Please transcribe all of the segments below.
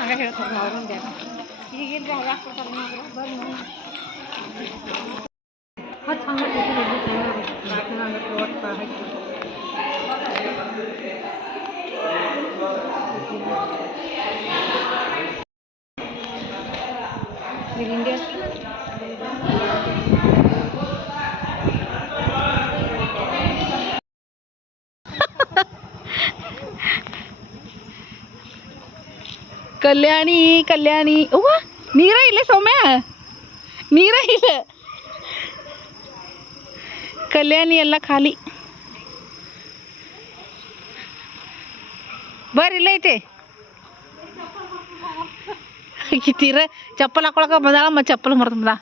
ಹಂಗೆ ಹೇಳ್ತಾರೆ ಅವ್ರಂಗೆ ಈಗಿಲ್ಲ ಯಾಕೆ ಕೊಡ್ತಾರೆ ಬಂದು ಹತ್ತು ಹಂಗೆ ಒಟ್ಟು ಹಾಕಿ ಇಂಡಿಯಾ ಕಲ್ಯಾಣಿ ಕಲ್ಯಾಣಿ ಅವ್ವ ನೀರ ಇಲ್ಲ ಸೌಮ್ಯ ನೀರ ಇಲ್ಲ ಕಲ್ಯಾಣಿ ಎಲ್ಲ ಖಾಲಿ ಬರ್ರಿ ಇಲ್ಲ ಐತೆ ತೀರ ಚಪ್ಪಲ್ ಹಾಕೊಳಕ ಬಂದಾಳ ಮತ್ತು ಚಪ್ಪಲ್ ಮರ್ತು ಬಂದ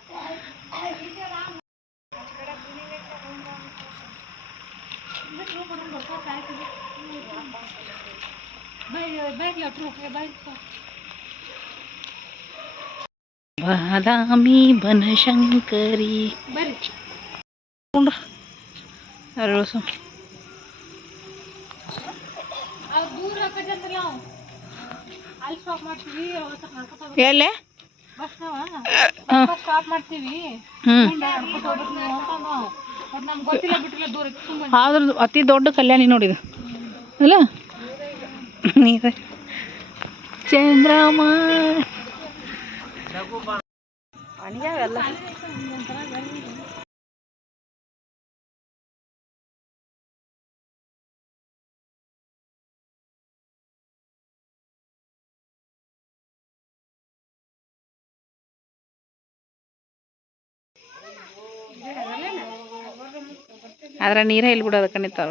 ಬಾದಾಮಿ ಬನಶಂಕರಿ ಬರ್ರಿ ಎಲ್ಲೇ ಸ್ಟಾಪ್ ಮಾಡ್ತೀವಿ ಆದ್ರೂ ಅತಿ ದೊಡ್ಡ ಕಲ್ಯಾಣಿ ನೋಡಿದ ಅಲ್ಲ ನೀರ ಚಂದ್ರಮ ಅಣಿಯಾವೆಲ್ಲ ಆದ್ರೆ ನೀರ ಇಲ್ಲಿ ಬಿಡೋದು ಕಣಿತಾವ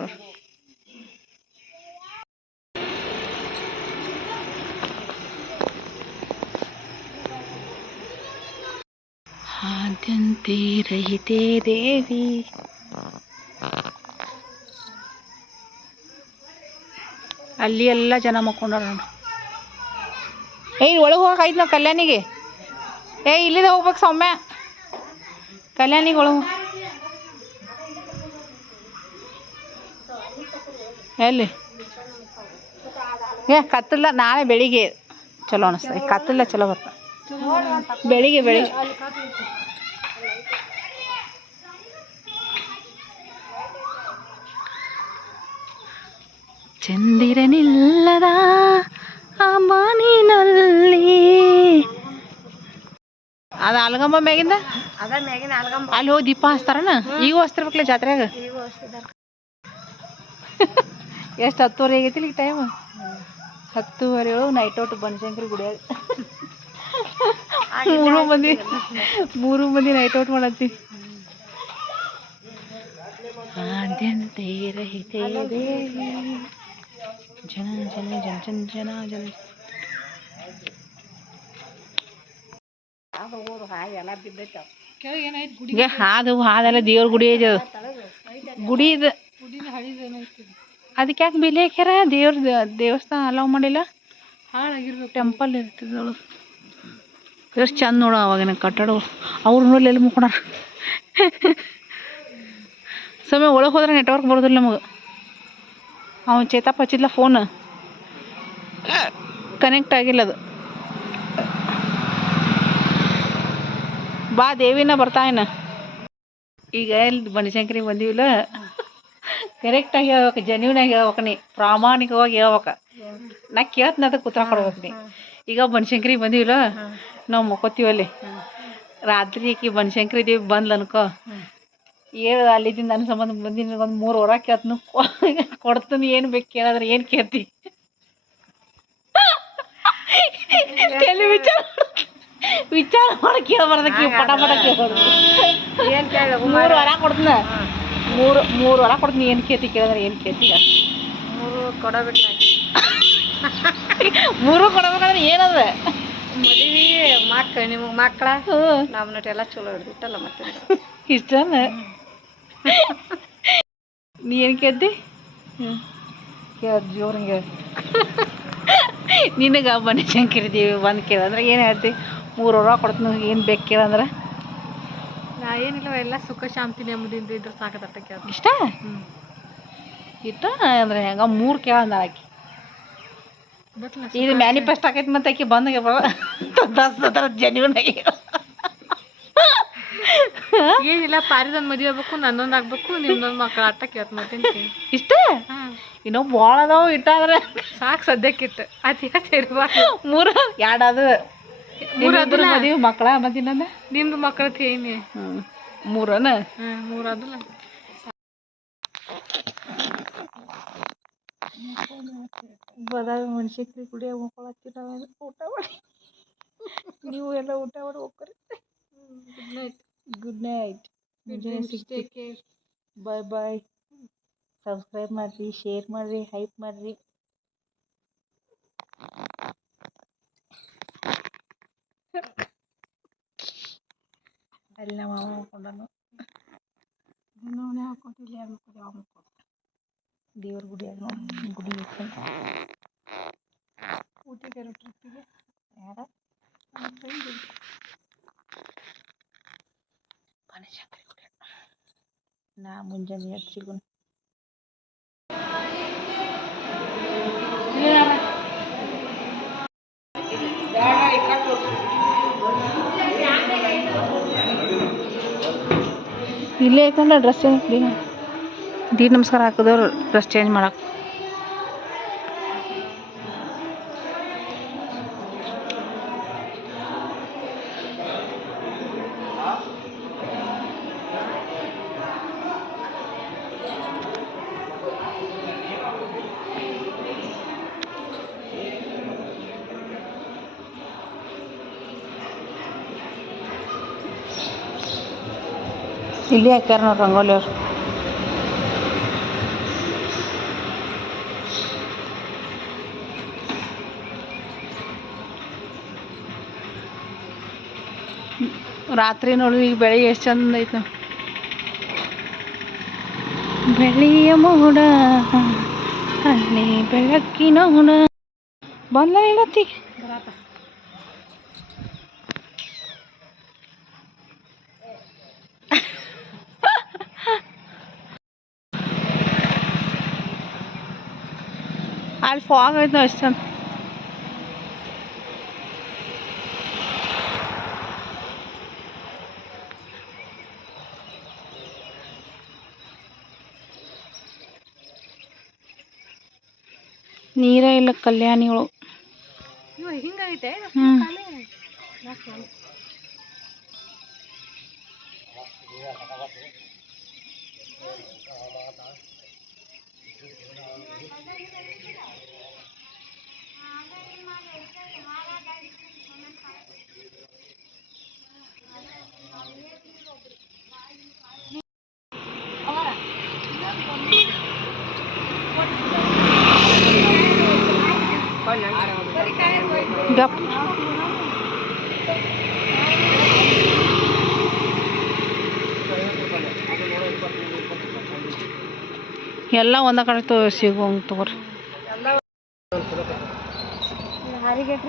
ಆದ್ಯಂತೆ ರಹಿತೆ ದೇವಿ ಅಲ್ಲಿ ಎಲ್ಲ ಜನ ಮಕ್ಕೊಂಡಾರ ಏಯ್ ಒಳಗೆ ಹೋಗಕ್ಕಾಯ್ತು ನಾವು ಕಲ್ಯಾಣಿಗೆ ಇಲ್ಲಿದೆ ಹೋಗ್ಬೇಕು ಸೌಮ್ಯ ಕಲ್ಯಾಣಿಗೆ ಒಳಗೆ ಎಲ್ಲಿ ಕತ್ತಲ್ಲ ನಾಳೆ ಬೆಳಿಗ್ಗೆ ಚಲೋ ಅನಿಸ್ತದೆ ಕತ್ತಲ್ಲ ಚಲೋ ಬರ್ತ ಬೆಳಿಗ್ಗೆ ಚಂದಿರನಿಲ್ಲದ ಆ ಮನಿನಲ್ಲಿ ಅದು ಅಲ್ಗಂಬ ಮ್ಯಾಗಿಂದ ಅಲ್ಲಿ ಹೋಗಿ ದೀಪ ಹಚ್ತಾರನ ಈಗೂ ಹಚ್ತಿರ್ಬೇಕಲ್ಲ ಜಾತ್ರೆಯಾಗ ಎಷ್ಟು 10:30 ಆಗೈತಿ ಈಗ ಟೈಮ್ 10:30 ನೈಟ್ ಔಟ್ ಬನಶಂಕರಿ ಗುಡಿಯಾಗ ಮೂರು ಮಂದಿ ನೈಟ್ ಔಟ್ ಮಾಡತ್ತಿ ಆದ್ಯಂತೆ ರಹಿತೆ ಜನ ಜನ ಜನ ಜನ ಜನ ಜನ ಹಾದೆಲ್ಲ ದೇವ್ರ ಗುಡಿ ಇದೆ ಗುಡಿ ಇದೆ ಅದಕ್ಕೆ ಯಾಕೆ ಬೆಲೆ ಹಾಕ್ಯಾರ ದೇವಸ್ಥಾನ ಅಲೌ ಮಾಡಿಲ್ಲ ಹಾಳಾಗಿರ್ಬೇಕು ಟೆಂಪಲ್ ಇರ್ತದಳು ಎಷ್ಟು ಚಂದ ನೋಡು ಅವಾಗಿನ ಕಟ್ಟಡ ಅವ್ರ ನೋಡಿ ಎಲ್ಲಿ ಮುಕ್ಕೋಣ ಸಮಯ ಒಳಗೆ ಹೋದ್ರೆ ನೆಟ್ವರ್ಕ್ ಬರೋದಿಲ್ಲ ನಮಗೆ ಅವ್ನು ಚೇತಪ್ಪ ಹಚ್ಚಿದ್ಲ ಫೋನ್ ಕನೆಕ್ಟ್ ಆಗಿಲ್ಲ ಅದು ಬಾ ದೇವಿನ ಬರ್ತಾಯಿನ ಈಗ ಇಲ್ಲಿ ಬನಶಂಕರಿಗೆ ಬಂದೀವಿಲ್ಲ ಕರೆಕ್ಟಾಗಿ ಹೇಳ್ಬೇಕು ಜೆನ್ಯೂನಾಗಿ ಹೇಳ್ಬೇಕು ನೀ ಪ್ರಾಮಾಣಿಕವಾಗಿ ಹೇಳ್ಬೇಕು ನಾ ಕೇಳ್ತೀನಿ ಅದಕ್ಕೆ ಉತ್ತರ ಕೊಡ್ಬೇಕು ನೀ ಈಗ ಬನಶಂಕರಿಗೆ ಬಂದೀವಿಲ್ಲ ನಾವು ಮಕ್ಕೋತೀವಲ್ಲಿ ರಾತ್ರಿ ಆಕಿ ಬನಶಂಕರಿ ದೇವಿ ಬಂದ್ಲು ಅನ್ಕೋ ಅಲ್ಲಿದ್ದೀನಿ ನನ್ನ ಸಂಬಂಧ ಬಂದಿನ ಒಂದು 3 ವರ ಕೇಳ್ತನು ಕೊಡ್ತೀನಿ ಏನು ಬೇಕು ಕೇಳಿದ್ರೆ ಏನು ಕೇಳ್ತಿ ವಿಚಾರ ಮಾಡಿ ಕೇಳಬಾರ್ದಕ್ಕೆ ಪಟ ಕೇಳಬಾರ್ದು 3 ವರ ಕೊಡ್ತೀನಿ 3 ವರ ಕೊಡ್ತೀನಿ ಏನು ಕೇಳ್ತಿ ಕೇಳಿದ್ರೆ ಏನು ಕೇಳ್ತಿ 3 ಕೊಡಬೇಕು 3 ಕೊಡಬೇಕಂದ್ರೆ ಏನದ ಮದುವೆ ನಿಮಗೆ ಮಕ್ಕಳ ನಮ್ಮ ನಟ ಎಲ್ಲ ಚಲೋ ಹಿಡ್ದಿಟ್ಟಲ್ಲ ಮತ್ತೆ ಇಷ್ಟನ ನೀ ಏನು ಕೇಳ್ತಿ ಜೋರಂಗೆ ನಿನಗೆ ಬನಶಂಕರಿ ದೇವಿ ಬಂದು ಕೇಳಂದ್ರೆ ಏನು ಹೇಳ್ತಿ 3 ವರ ಕೊಡ್ತೀನಿ ಏನು ಬೇಕು ಕೇಳಂದ್ರೆ ನಾ ಏನಿಲ್ಲ ಎಲ್ಲ ಸುಖ ಶಾಂತಿ ನೆಮ್ಮದಿಯಿಂದ ಇದ್ರೆ ಸಾಕತ್ತ ಕೇಳ ಇಷ್ಟ ಇಷ್ಟ ಅಂದ್ರೆ ಹೆಂಗ 3 ಕೇಳಂದ ಆಕಿ ಇದು ಮ್ಯಾನಿಫೆಸ್ಟ್ ಆಗೈತೆ ಮತ್ತೆ ಆಕಿ ಬಂದಾಗ ಬರ ಜೆನ್ಯೂನ್ ಆಗಿ ಏನಿಲ್ಲ ಪಾರಿದೊಂದು ಮದುವೆ ಆಗ್ಬೇಕು ನನ್ನೊಂದು ಆಗ್ಬೇಕು ನಿಮ್ದೊಂದು ಮಕ್ಕಳ ಆಟ ಕೇಳ್ತ ಮತ್ತೆ ಇಷ್ಟ ಇನ್ನೂ ಭಾಳ ಅದಾವ ಇಟ್ಟಾದ್ರೆ ಸಾಕು ಸದ್ಯಕ್ಕಿಟ್ಟು ಅತಿ ಸೇರ್ಬಾರ್ದು ಮೂರು ಎರಡದು ಮೂರಾದ್ರ ಮದುವೆ ಮಕ್ಕಳ ಮತ್ತೆ ಇನ್ನೊಂದು ನಿಮ್ದು ಮಕ್ಕಳ ಏನಿ ಮೂರನ ಮೂರಾದಲ್ಲ ಬದಾಗ ಮೆಣಸಿನ್ಕಾಯಿ ಕುಡಿಯ ಮಕ್ಕಳತ್ತಿ ನಾವೆಲ್ಲ ಊಟ ಮಾಡಿ ನೀವು ಎಲ್ಲ ಊಟ ಮಾಡಿ ಹೋಗ್ರಿ ಗುಡ್ ನೈಟ್ ಮುಂಜಾನೆ ಸಿಗ್ತೀವಿ ಬಾಯ್ ಬಾಯ್ ಸಬ್ಸ್ಕ್ರೈಬ್ ಮಾಡಿರಿ ಶೇರ್ ಮಾಡಿರಿ ಹೈಪ್ ಮಾಡಿರಿ ಅಲ್ಲಿ ನಮ್ಮ ಮಾವ ಹಾಕೊಂಡನು ಹಾಕೊಂಡಿಲ್ಲ ಯಾರು ಮಕ್ಕಳು ಯಾವ ಮಕ್ಕಳು ದೇವ್ರ ಗುಡಿಯಾಗ ಗುಡಿ ಊಟಿಗೆ ಟ್ರಿಪ್ಪಿಗೆ ಯಾರ ಬನಶಂಕರಿ ಗುಡಿ ನಾ ಮುಂಜಾನೆ ಎದ್ದು ಸಿಗೋಣ ಇಲ್ಲೇ ಐತಲ್ಲ ಡ್ರೆಸ್ ಚೇಂಜ್ ದೀಡ್ ನಮಸ್ಕಾರ ಹಾಕಿದವ್ರು ಡ್ರೆಸ್ ಚೇಂಜ್ ಮಾಡಕ್ಕೆ ಇಲ್ಲಿ ಹಾಕ್ಯಾರ ನೋಡಿ ರಂಗೋಲಿ ಅವ್ರು ರಾತ್ರಿ ನೋಡಿ ಈಗ ಬೆಳಿಗ್ಗೆ ಎಷ್ಟು ಚಂದ ಐತೆ ಬೆಳೆಯ ಮೋಡ ಅಲ್ಲಿ ಬೆಳಕಿನ ಹುಣ ಬಂದ ಇಲ್ಲತ್ತಿ ಅಲ್ಲಿ ಫಾಗ್ ಐತೆ ಎಷ್ಟು ಚಂದ ನೀರ ಇಲ್ಲ ಕಲ್ಯಾಣಿಗಳು ಹಿಂಗೈತೆ ಗಪ್ ಎಲ್ಲ ಒಂದ ಕಡೆ ಸಿಗೋಂಗೆ ತಗೋರಿ ಗುಡ್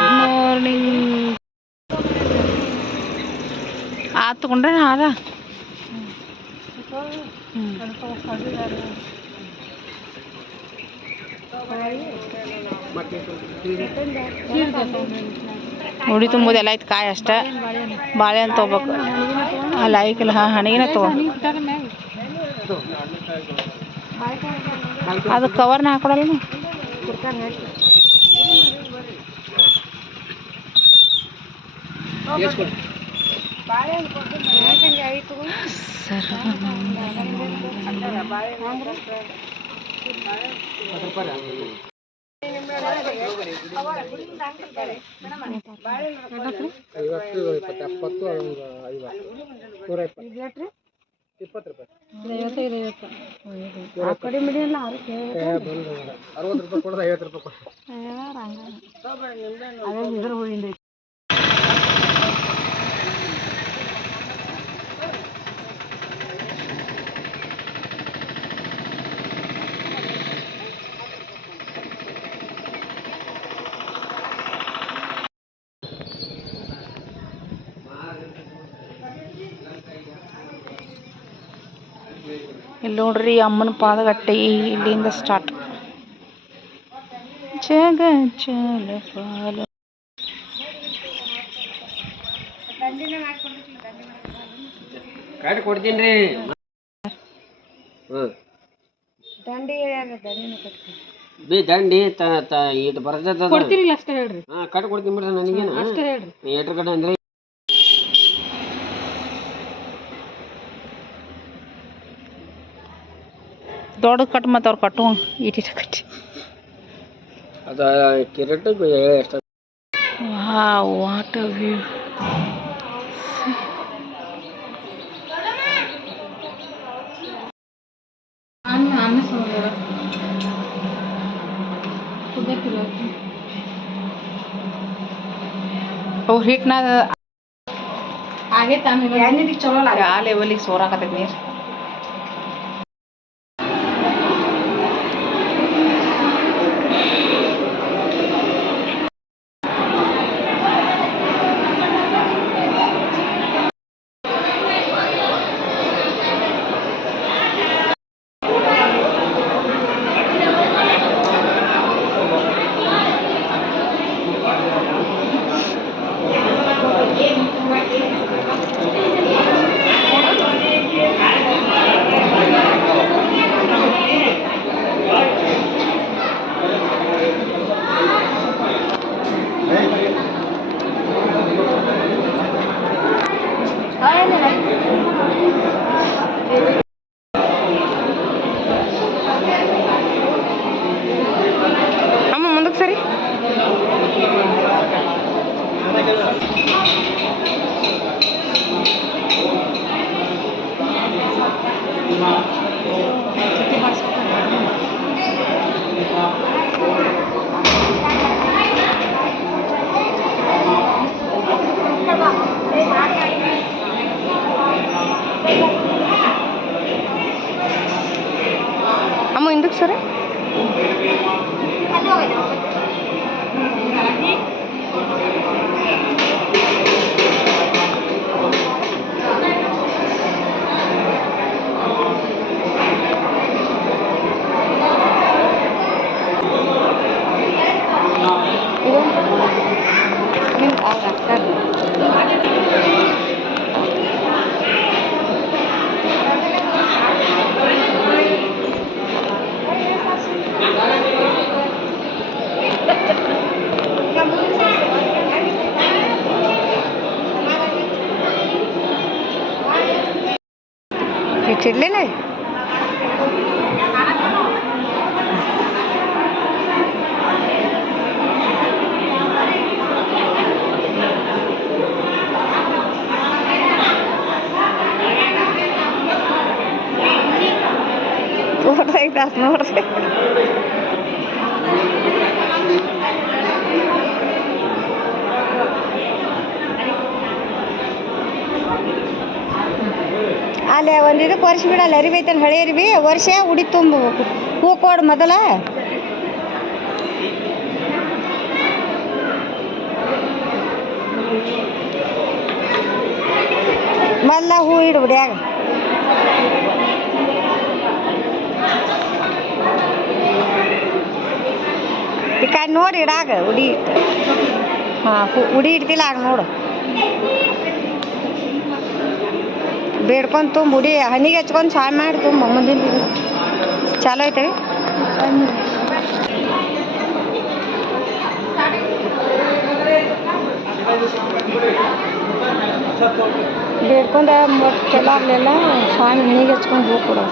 ಮಾರ್ನಿಂಗ್ ತಗೊಂಡ್ರೆ ಹಾರ ಉಡಿ ತುಂಬೋದೆಲ್ಲ ಐತೆ ಕಾಯಿ ಅಷ್ಟೇ ಬಾಳೆಹಣ್ಣು ತೊಗೋಬೇಕು ಅಲ್ಲ ಐಕಿಲ್ಲ ಹಣಿಗಿನ ತಗೋ ಅದು ಕವರ್ನ ಹಾಕೊಡಲ್ಲ ಸರ್ ಇಲ್ಲಿ ನೋಡ್ರಿ ಅಮ್ಮನ ಪಾದಗಟ್ಟೆ ಇಲ್ಲಿಂದ ಸ್ಟಾರ್ಟ್ ಜಗ ಚಲ ಪಾಲ ಕಾಟ್ ಕೊಡ್ತೀನಿ ರೀ. ದಂಡಿ ಇದು ಬರ್ತದ ಕೊಡ್ತೀರಿಲ್ಲ ಅಷ್ಟೇ ಹೇಳ್ರಿ. ಕಟ್ ಕೊಡ್ತೀನಿ ಬಿಡ್ರಿ ನನಗೇನು ಅಷ್ಟೇ ಹೇಳ್ರಿ. ಎಟ್ರ ಕಡೆ ಅಂದ್ರೆ ದೊಡ್ಡ ಕಟ್ ಮತ್ತು ಅವ್ರು ಕಟ್ಟು ಇಟ್ಟಿಟ ಕಟ್ಟಿ ಅದು ಕಿರೀಟ ಎಷ್ಟು ವಾಟ್ ಅ ವ್ಯೂ. ಅನ್ನ ಸಾಂಬಾರ ಕುದಕ್ಕಿಲ್ಲ. ಅವ್ರು ಹಿಟ್ನಾಗ ಆಗೈತೆ ಆಮೇಲೆ ಚಲೋ ಆ ಲೆವೆಲಿಗೆ ಸೋರಾಕತ್ತೈತಿ ನೀರು. ಅಮ್ಮ ಮುಂದಕ್ಕೆ ಸರಿ. ಅಮ್ಮ ಹಿಂದಕ್ಕೆ ಸರಿ. ಇಟ್ಟಿರ್ಲೇನೆ ನೋಡ್ರಿ. ಅಲ್ಲೇ ಒಂದು ಇದಕ್ಕೆ ವರ್ಷ ಬಿಡಲ್ಲ ಅರಿವಿ ಐತಲ್ಲ ಹಳೆ ಅರಿವಿ ವರ್ಷ ಉಡಿ ತುಂಬಬೇಕು. ಹೂ ಕೊಡು ಮೊದಲ. ಮೊದಲ ಹೂ ಇಡು ಉಡ್ಯಾಗ. ಈ ಕಡೆ ನೋಡಿ ಇಡಾಗ ಉಡಿ. ಹಾಂ ಉಡಿ ಇಡ್ತಿಲ್ಲ ಆಗ ನೋಡು. ಬೇಡ್ಕೊಂಡು ತುಂಬ ಉಡಿ ಹಣ್ಣಿಗೆ ಹಚ್ಕೊಂಡು ಚಾಯ್ ಮಾಡಿ ತುಂಬ ಮುಂದಿನ ಚಾಲೋ ಐತೆ. ಬೇಡ್ಕೊಂಡ ಚಲೋ ಆಗಲಿಲ್ಲ ಸ್ವಾಮಿ ಹಣ್ಣಿಗೆ ಹಚ್ಕೊಂಡು ಹೋಗಿ ಕೊಡೋ.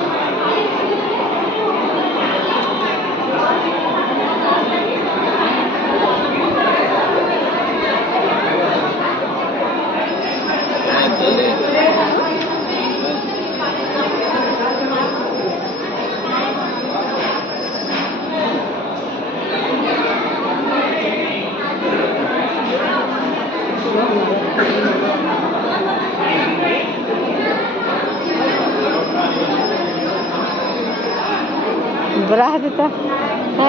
ಬರಹದಿತ್ತ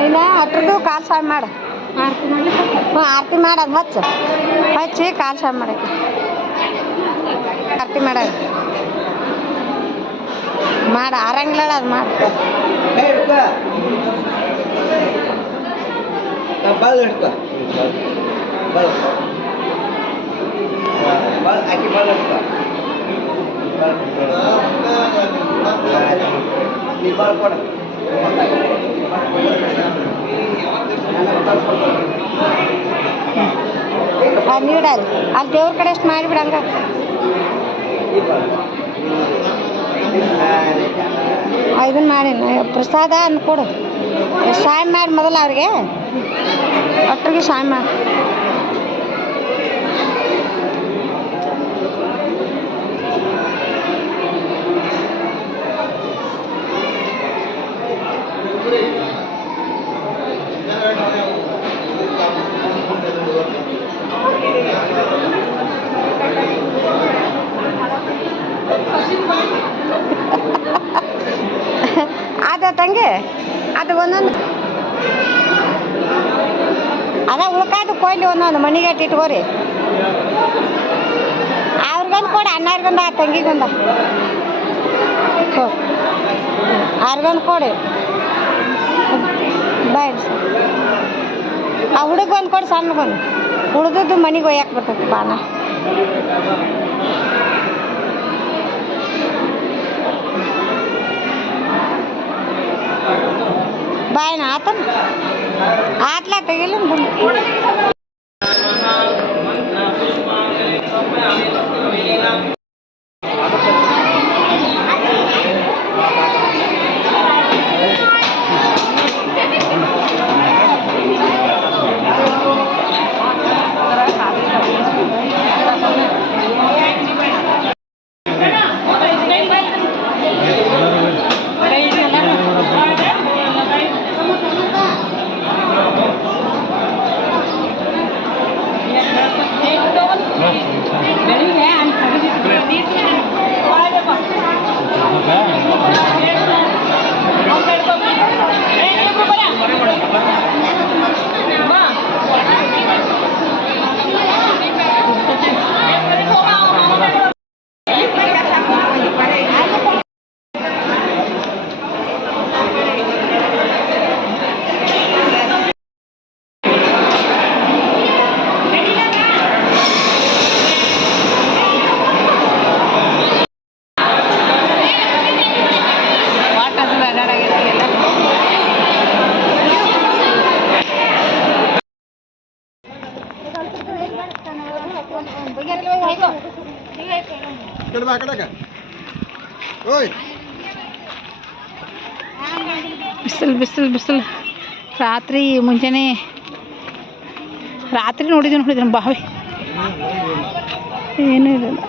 ಇಲ್ಲ ಅಟ್ರದ್ದು ಕಾಲು ಸಾಯ್ ಮಾಡು. ಆರತಿ ಮಾಡೋದು ಹಚ್ಚಿ ಕಾಲು ಸಾಯ್ ಮಾಡಕ್ಕೆ ಆರತಿ ಮಾಡೋದು ಮಾಡು. ಆರಂಗಿಲ್ಲ ಅದು ಮಾಡು. ಬಾಲ್ ಹಿಡ್ಕೊ ಬಾಲ್ ಬಾಲ್ ಹಾಕಿ ಬಾಲ್ ಹಿಡ್ಕೊ ನೀ ಬಾಲ್ ಕೊಡ ನೀಡಲ್ಲ ಅಲ್ಲಿ ದೇವ್ರ ಕಡೆ ಅಷ್ಟು ಮಾಡಿಬಿಡಂಗ ಇದನ್ನು ಮಾಡಿ ಪ್ರಸಾದ ಅಂದ್ ಕೊಡು ಸಾಯ್ ಮಾಡಿ ಮೊದಲು ಅವ್ರಿಗೆ ಒಟ್ಟರಿಗೆ ಸಾಯ್ ಮಾಡಿ ಅದ ತಂಗಿ ಅದು ಒಂದೊಂದು ಅದ ಉಳ್ಕಾದು ಕೊಯ್ಲಿ ಒಂದೊಂದು ಮನೆಗಟ್ಟು ಇಟ್ಕೋರಿ ಅವ್ರಿಗೊಂದು ಕೊಡಿ ಅಣ್ಣವ್ರಿಗೊಂದು ಆ ತಂಗಿಗೊಂದು ಅವ್ರಿಗೊಂದು ಕೊಡಿ ಬಾಯ್ ಆ ಹುಡುಗೊಂದು ಕೊಡಿ ಸಣ್ಣಗೊಂದು ಉಳ್ದದ್ದು ಮನೆಗೆ ಒಯ್ಯಾಕೆ ಬರ್ತೈತಿ ಬಾಣ ಬಾಯ್ನ ಆತನ ಆತ್ಲ ತೆಗಿಲ್ಲ ಬಿಸಿಲು ಬಿಸಿಲು ಬಿಸಿಲು ರಾತ್ರಿ ಮುಂಜಾನೆ ರಾತ್ರಿ ನೋಡಿದ್ದೀನಿ ಬಾವಿ ಏನೂ ಇರಲ್ಲ